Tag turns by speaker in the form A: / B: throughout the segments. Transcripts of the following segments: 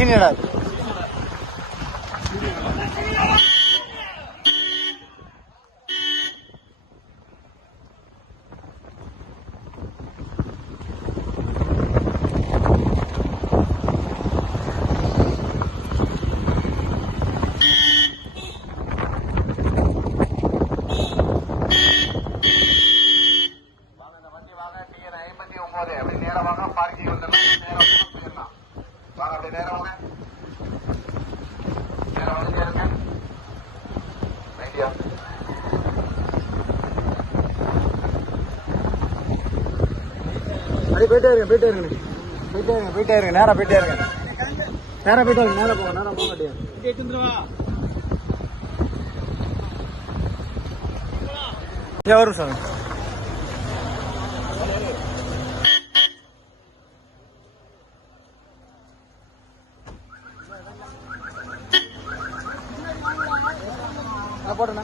A: சீனியரா போயிட்டே இருங்க போயிட்டே இருங்க போயிட்டே இருங்க போயிட்டே இருங்க நேரா போயிட்டே இருங்க நேரா போயிட்டே இருங்க நேரா போங்க நேரா போக மாட்டேன் வரும் சார் போட்டேண்ணா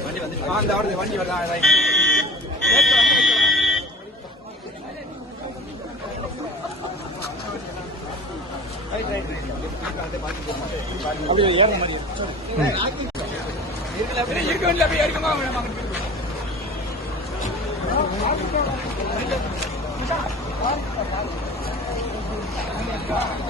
A: வண்டி வந்து வண்டி வருதா அப்படியே ஏற
B: மாதிரி Thank you.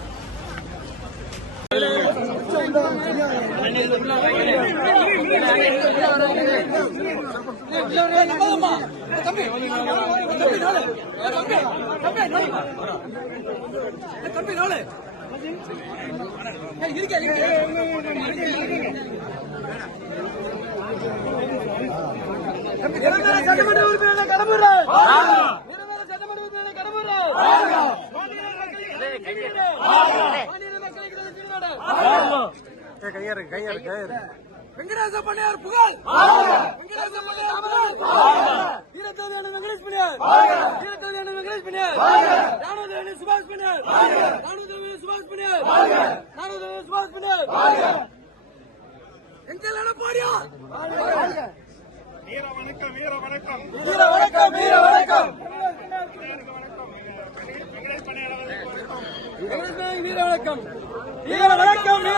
A: தம்பி நாளு இருக்கா சட்டமன்ற உறுப்பினர் கடம்புறார் கையாரு கையாரு கையாரு வெங்கடேச பண்ணையார் புகழ்! வெங்கடேச பண்ணையார் புகழ்! வீரத்தோதியான வெங்கடேஷ் பண்ணையார்! வீரத்தோதியான வெங்கடேஷ் பண்ணையார்! ராணுவ சுபாஷ் பண்ணையார்! ராணுவ சுபாஷ் பண்ணையார்! ராணுவ சுபாஷ் பண்ணையார்! எங்கள் எடப்பாடியா
B: வீர வணக்கம் வீர வணக்கம்.
A: வீர வணக்கம் வீர வணக்கம். வீர வணக்கம். வீர வணக்கம் வீர